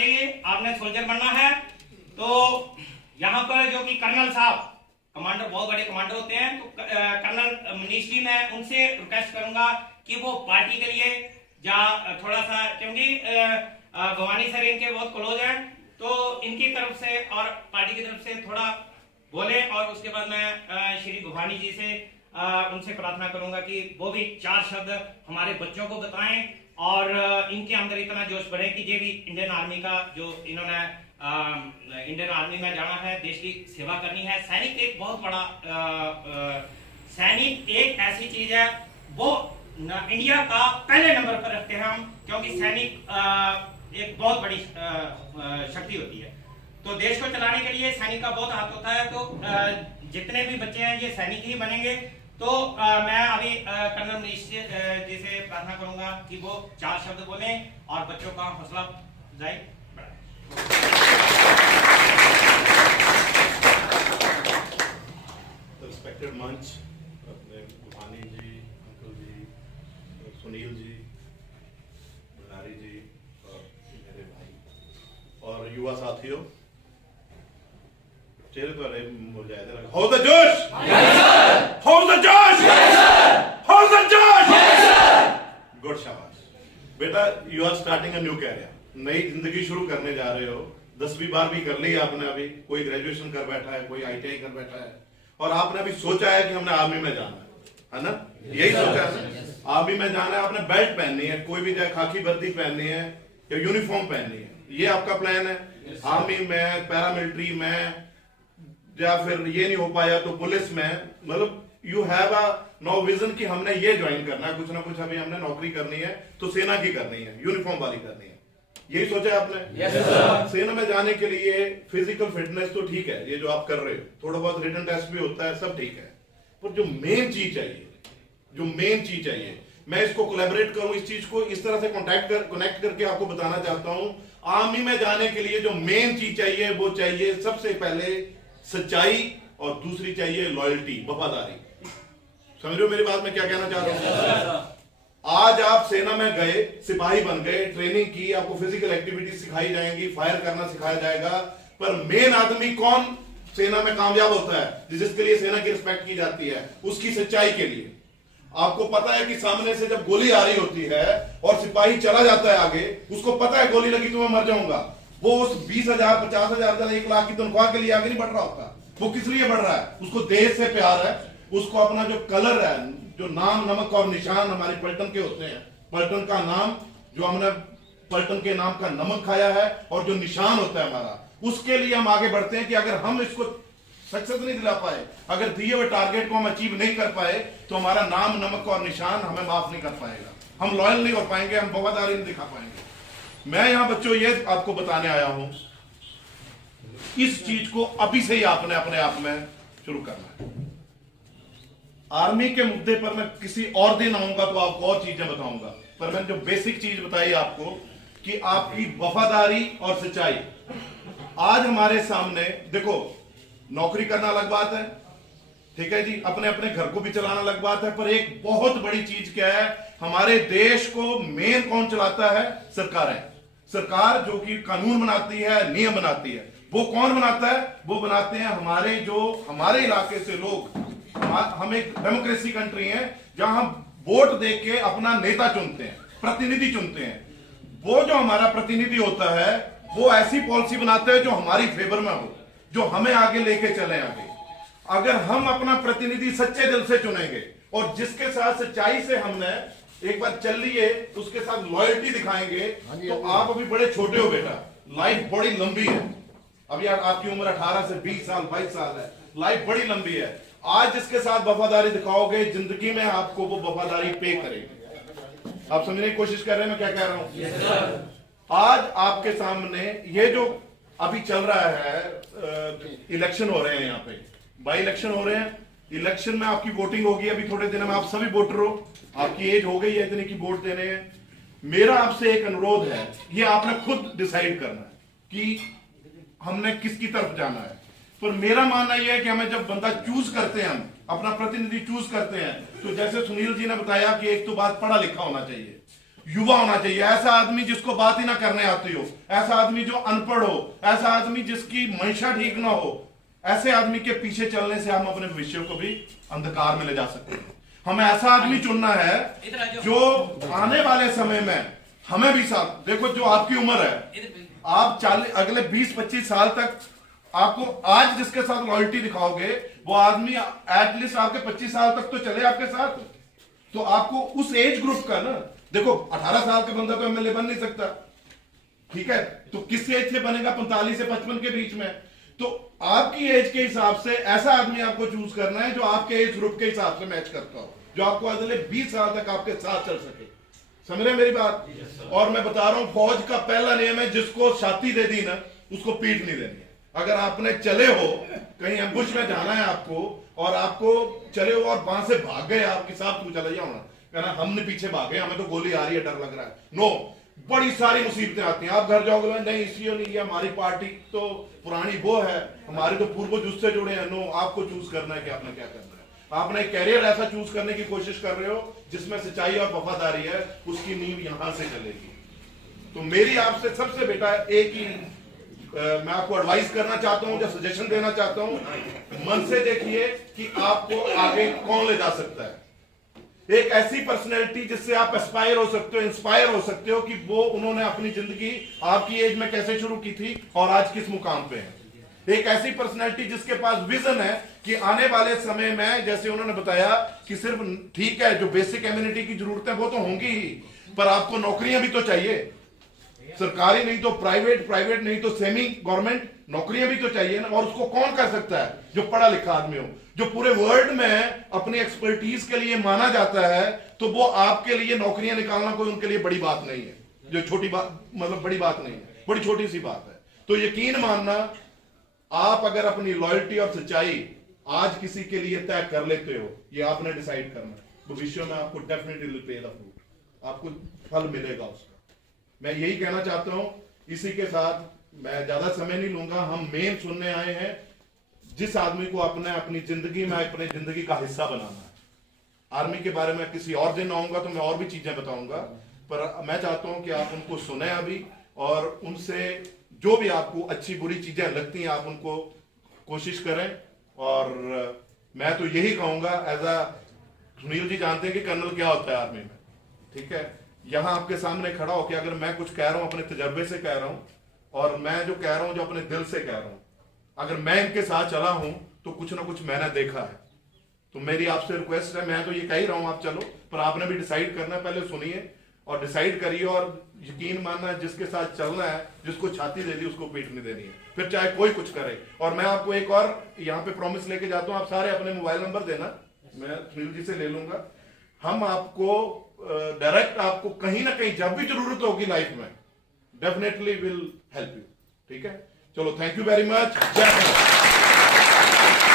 जाइए, आपने सोल्जर बनना है। तो यहाँ पर जो कि कर्नल साहब, कमांडर, बहुत बड़े कमांडर होते हैं, तो कर्नल मनीष जी, मैं उनसे रिक्वेस्ट करूंगा कि वो पार्टी के लिए या थोड़ा सा, क्योंकि भवानी सर इनके बहुत क्लोज हैं, तो इनकी तरफ से और पार्टी की तरफ से थोड़ा बोले, और उसके बाद मैं श्री भवानी जी से उनसे प्रार्थना करूंगा कि वो भी 4 शब्द हमारे बच्चों को बताएं और इनके अंदर इतना जोश बढ़े कि ये भी इंडियन आर्मी का, जो इन्होंने इंडियन आर्मी में जाना है, देश की सेवा करनी है। सैनिक एक बहुत बड़ा सैनिक एक ऐसी चीज है, वो इंडिया का पहले नंबर पर रखते हैं हम, क्योंकि सैनिक एक बहुत बड़ी शक्ति होती है। तो देश को चलाने के लिए सैनिक का बहुत हाथ होता है। तो जितने भी बच्चे हैं ये सैनिक ही बनेंगे। तो मैं अभी कर्नल मनीष जी से प्रार्थना करूंगा कि वो 4 शब्द बोलें और बच्चों का हौसला अफजाई बढ़ाएं। रिस्पेक्टेड मंच, अपने भवानी जी, अंकल जी, सुनील जी, भंडारी जी और मेरे भाई और युवा साथियों, चेहरे तो अरे मुरझाए लगे। हाउ द जोश, हाउ द जोश, हाउ द जोश, गुड, शाबाश बेटा। You are starting a new career, नई जिंदगी शुरू करने जा रहे हो। 10वीं 12वीं कर ली आपने, अभी कोई ग्रेजुएशन कर बैठा है, कोई ITI कर बैठा है, और आपने अभी सोचा है कि हमने आर्मी में जाना है ना? यही सोचा है ना? आर्मी में जाना है, आपने बेल्ट पहननी है, कोई भी चाहे खाकी वर्दी पहननी है या यूनिफॉर्म पहननी है, ये आपका प्लान है। आर्मी में, पैरामिलिट्री में, या फिर ये नहीं हो पाया तो पुलिस में, मतलब you have a no vision कि हमने ये ज्वाइन करना है, कुछ ना कुछ अभी हमने नौकरी करनी है, तो सेना की करनी है, यूनिफॉर्म वाली करनी है, यही सोचा है आपने? yes, sir. सेना में जाने के लिए फिजिकल फिटनेस तो ठीक है, ये जो आप कर रहे हो, थोड़ा बहुत रिटन टेस्ट भी होता है, सब ठीक है, पर जो मेन चीज चाहिए, जो मेन चीज चाहिए, मैं इसको कोलैबोरेट करूं, इस चीज को इस तरह से कनेक्ट करके आपको बताना चाहता हूं। आर्मी में जाने के लिए जो मेन चीज चाहिए, वो चाहिए सबसे पहले सच्चाई, और दूसरी चाहिए लॉयल्टी, वफादारी। समझ रहे हो मेरी बात, मैं क्या कहना चाह रहा हूं? आज आप सेना में गए, सिपाही बन गए, ट्रेनिंग की, आपको फिजिकल एक्टिविटी सिखाई जाएंगी, फायर करना सिखाया जाएगा, पर मेन आदमी कौन सेना में कामयाब होता है, जिसके लिए सेना की रिस्पेक्ट की जाती है, उसकी सच्चाई के लिए। आपको पता है कि सामने से जब गोली आ रही होती है और सिपाही चला जाता है आगे, उसको पता है गोली लगी तो मैं मर जाऊंगा, वो उस 20,000, 50,000, 1 लाख की तनख्वाह के लिए आगे नहीं बढ़ रहा होता। वो किस लिए बढ़ रहा है? उसको देश से प्यार है, उसको अपना जो कलर है, जो नाम, नमक और निशान हमारे पलटन के होते हैं, पलटन का नाम, जो हमने पलटन के नाम का नमक खाया है, और जो निशान होता है हमारा, उसके लिए हम आगे बढ़ते हैं कि अगर हम इसको सक्सेस नहीं दिला पाए, अगर दिए हुए टारगेट को हम अचीव नहीं कर पाए, तो हमारा नाम, नमक और निशान हमें माफ नहीं कर पाएगा, हम लॉयल नहीं हो पाएंगे, हम वफादारी नहीं दिखा पाएंगे। मैं यहां बच्चों ये आपको बताने आया हूं, इस चीज को अभी से ही आपने अपने आप में शुरू करना है। आर्मी के मुद्दे पर मैं किसी और दिन आऊंगा तो आपको और चीजें बताऊंगा, पर मैंने जो बेसिक चीज बताई आपको कि आपकी वफादारी और सच्चाई। आज हमारे सामने देखो, नौकरी करना अलग बात है, ठीक है जी, अपने अपने घर को भी चलाना अलग बात है, पर एक बहुत बड़ी चीज क्या है, हमारे देश को मेन कौन चलाता है? सरकार है। सरकार जो कि कानून बनाती है, नियम बनाती है, वो कौन बनाता है? वो बनाते हैं हमारे इलाके से लोग। हम एक डेमोक्रेसी कंट्री है, जहां हम वोट देके अपना नेता चुनते हैं, प्रतिनिधि चुनते हैं। वो जो हमारा प्रतिनिधि होता है, वो ऐसी पॉलिसी बनाता है जो हमारी फेवर में हो, जो हमें आगे लेके चले आगे। अगर हम अपना प्रतिनिधि सच्चे दिल से चुनेंगे, और जिसके साथ सच्चाई से हमने एक बार चल लिए, उसके साथ लॉयल्टी दिखाएंगे, तो आप अभी बड़े छोटे हो बेटा, लाइफ बड़ी लंबी है। अभी आपकी उम्र 18 से 20 साल, 22 साल है, लाइफ बड़ी लंबी है। आज जिसके साथ वफादारी दिखाओगे, जिंदगी में आपको वो वफादारी पे करेगी। आप समझने की कोशिश कर रहे हैं मैं क्या कह रहा हूं? yes, आज आपके सामने ये जो अभी चल रहा है, इलेक्शन हो रहे हैं, यहाँ पे बाई इलेक्शन हो रहे हैं, इलेक्शन में आपकी वोटिंग होगी अभी थोड़े दिन में। आप सभी वोटर हो, आपकी एज हो गई है इतनी की वोट देने हैं। मेरा आपसे एक अनुरोध है, ये आपने खुद डिसाइड करना है कि हमने किसकी तरफ जाना है। पर मेरा मानना यह है कि हमें जब बंदा चूज करते हैं, हम अपना प्रतिनिधि चूज करते हैं, तो जैसे सुनील जी ने बताया कि एक तो बात पढ़ा लिखा होना चाहिए। युवा होना चाहिए, ऐसा आदमी जिसको बात ही ना करने आती हो, ऐसा आदमी जो अनपढ़ हो, ऐसा आदमी जिसकी मंशा ठीक ना हो। ऐसे आदमी के पीछे चलने से हम अपने भविष्य को भी अंधकार में ले जा सकते हैं। हमें ऐसा आदमी चुनना है जो आने वाले समय में हमें भी साथ, देखो जो आपकी उम्र है, आप 40 अगले 20-25 साल तक आपको आज जिसके साथ लॉयल्टी दिखाओगे वो आदमी एटलीस्ट आपके 25 साल तक तो चले आपके साथ। तो आपको उस एज ग्रुप का ना, देखो 18 साल का बंदा तो एमएलए बन नहीं सकता, ठीक है, तो किस एज से बनेगा? 45 से 55 के बीच में। तो आपकी एज के हिसाब से ऐसा आदमी आपको चूज करना है जो आपके एज ग्रुप के हिसाब से मैच करता हो, जो आपको अगले 20 साल तक आपके साथ चल सके। समझ रहे मेरी बात? और मैं बता रहा हूं, फौज का पहला नियम है जिसको छाती दे दी ना उसको पीठ नहीं देनी है। अगर आपने चले हो कहीं एम्बुश में जाना है आपको, और आपको चले हो और वहां से भाग गए, आपके साथ तू चले जाओ ना, कहना हमने पीछे भागे, हमें तो गोली आ रही है, डर लग रहा है। नो, बड़ी सारी मुसीबतें आती हैं। आप घर जाओगे नहीं इसलिए नहीं, है हमारी पार्टी तो पुरानी वो है, हमारे तो पूर्वज उससे जुड़े हैं। नो, आपको चूज करना है कि आपने क्या करना है। आपने कैरियर ऐसा चूज करने की कोशिश कर रहे हो जिसमें सच्चाई और वफादारी है, उसकी नींव यहां से चलेगी। तो मेरी आपसे सबसे बेटा एक ही मैं आपको एडवाइस करना चाहता हूं, जो सजेशन देना चाहता हूं, मन से देखिए कि आपको आगे कौन ले जा सकता है। एक ऐसी पर्सनैलिटी जिससे आप एस्पायर हो सकते हो, इंस्पायर हो सकते हो कि वो उन्होंने अपनी जिंदगी आपकी एज में कैसे शुरू की थी और आज किस मुकाम पे है। एक ऐसी पर्सनैलिटी जिसके पास विजन है कि आने वाले समय में, जैसे उन्होंने बताया कि सिर्फ ठीक है जो बेसिक एम्यूनिटी की जरूरतें वो तो होंगी ही, पर आपको नौकरियां भी तो चाहिए, सरकारी नहीं तो प्राइवेट, प्राइवेट नहीं तो सेमी गवर्नमेंट, नौकरियां भी तो चाहिए ना। और उसको कौन कर सकता है? जो पढ़ा लिखा आदमी हो, जो पूरे वर्ल्ड में अपनी एक्सपर्टीज के लिए माना जाता है। तो वो आपके लिए नौकरियां निकालना कोई उनके लिए बड़ी बात नहीं है, जो छोटी बात, मतलब बड़ी बात नहीं है, बड़ी छोटी सी बात है। तो यकीन मानना, आप अगर अपनी लॉयल्टी और सच्चाई आज किसी के लिए तय कर लेते हो, ये आपने डिसाइड करना, भविष्य में आपको डेफिनेटली पे द फ्रूट, आपको फल मिलेगा उसका। मैं यही कहना चाहता हूं। इसी के साथ मैं ज्यादा समय नहीं लूंगा, हम मेन सुनने आए हैं जिस आदमी को अपनी जिंदगी में अपनी जिंदगी का हिस्सा बनाना है। आर्मी के बारे में किसी और दिन आऊंगा तो मैं और भी चीजें बताऊंगा, पर मैं चाहता हूं कि आप उनको सुने अभी, और उनसे जो भी आपको अच्छी बुरी चीजें लगती हैं आप उनको कोशिश करें। और मैं तो यही कहूंगा, एज अ सुनील जी जानते हैं कि कर्नल क्या होता है आर्मी में, ठीक है। यहां आपके सामने खड़ा होकर अगर मैं कुछ कह रहा हूं अपने तजर्बे से कह रहा हूं, और मैं जो कह रहा हूं जो अपने दिल से कह रहा हूं, अगर मैं इनके साथ चला हूं तो कुछ ना कुछ मैंने देखा है। तो मेरी आपसे रिक्वेस्ट है, मैं तो ये कह ही रहा हूं आप चलो, पर आपने भी डिसाइड करना है, पहले सुनिए और डिसाइड करिए। और यकीन मानना, जिसके साथ चलना है, जिसको छाती दे दी उसको पीठ नहीं देनी है, फिर चाहे कोई कुछ करे। और मैं आपको एक और यहाँ पे प्रॉमिस लेके जाता हूँ, आप सारे अपने मोबाइल नंबर देना, मैं सुनील जी से ले लूंगा। हम आपको डायरेक्ट आपको कहीं ना कहीं जब भी जरूरत होगी लाइफ में, डेफिनेटली विल हेल्प यू, ठीक है। चलो, थैंक यू वेरी मच। जय हिंद।